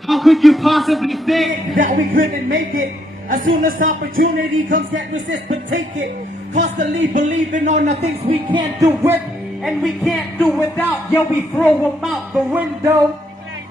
How could you possibly think that we couldn't make it? As soon as opportunity comes, can't resist but take it. Constantly believing on the things we can't do with and we can't do without. Yeah, we throw them out the window.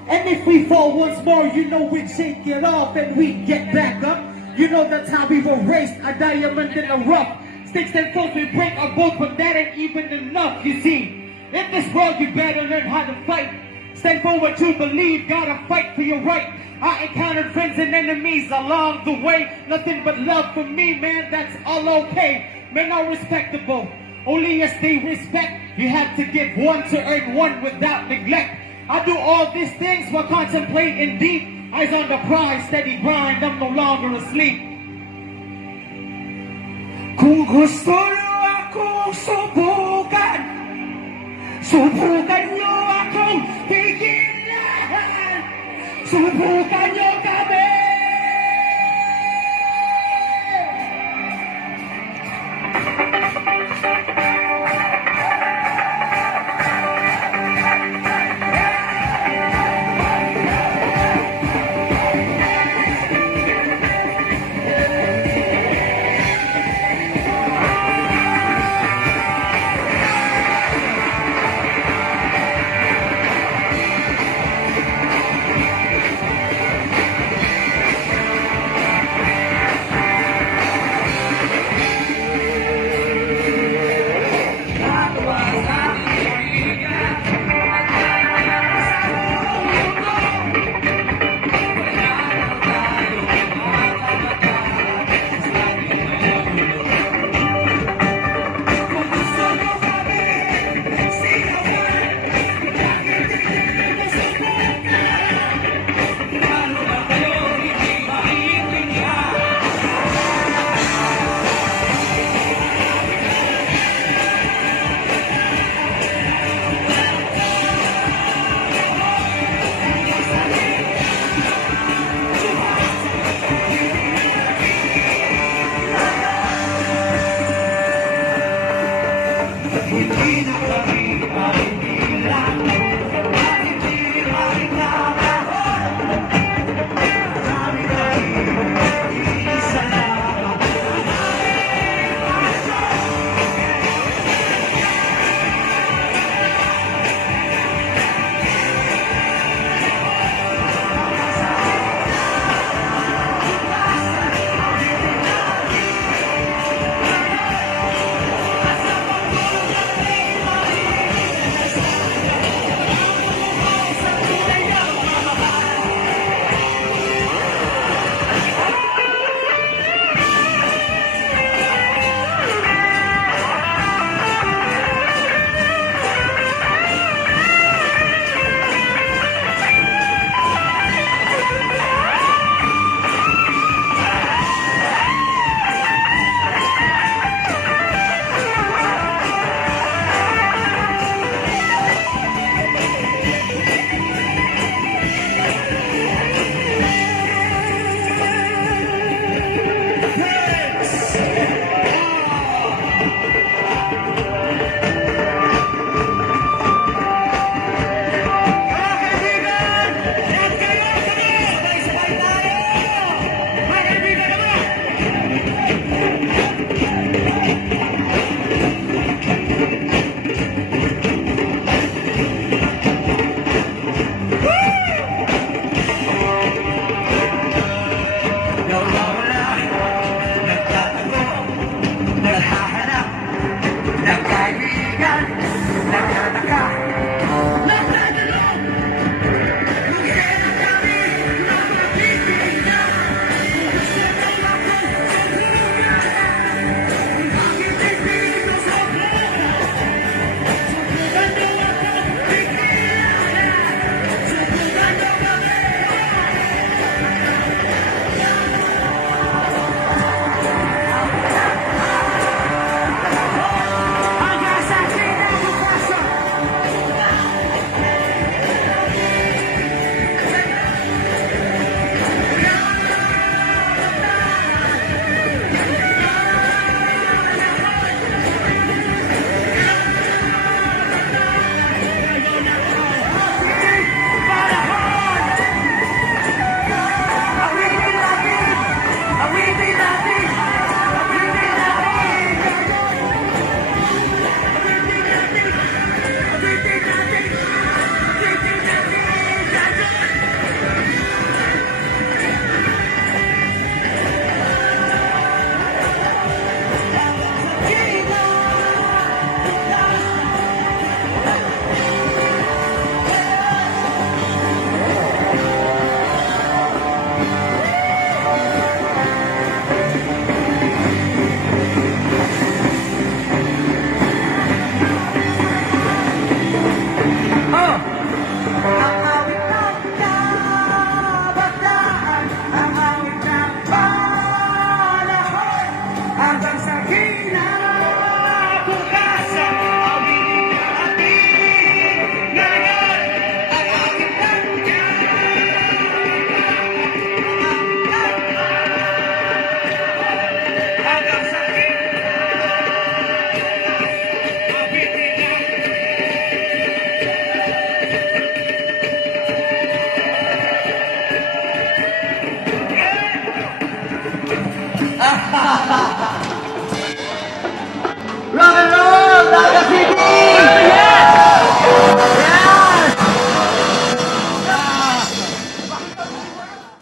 And if we fall once more, you know we shake it off and we get back up. You know that's how we were raised, a diamond in the rough. Sticks and stones we break our bones, but that ain't even enough, you see. In this world you better learn how to fight. Stand forward to believe, gotta fight for your right. I encountered friends and enemies along the way. Nothing but love for me, man, that's all okay. Men are respectable, only as they respect. You have to give one to earn one without neglect. I do all these things while contemplating deep. Eyes on the prize, steady grind, I'm no longer asleep. Kung gusto nyo akong subukan, subukan nyo akong pigilan, subukan nyo kami.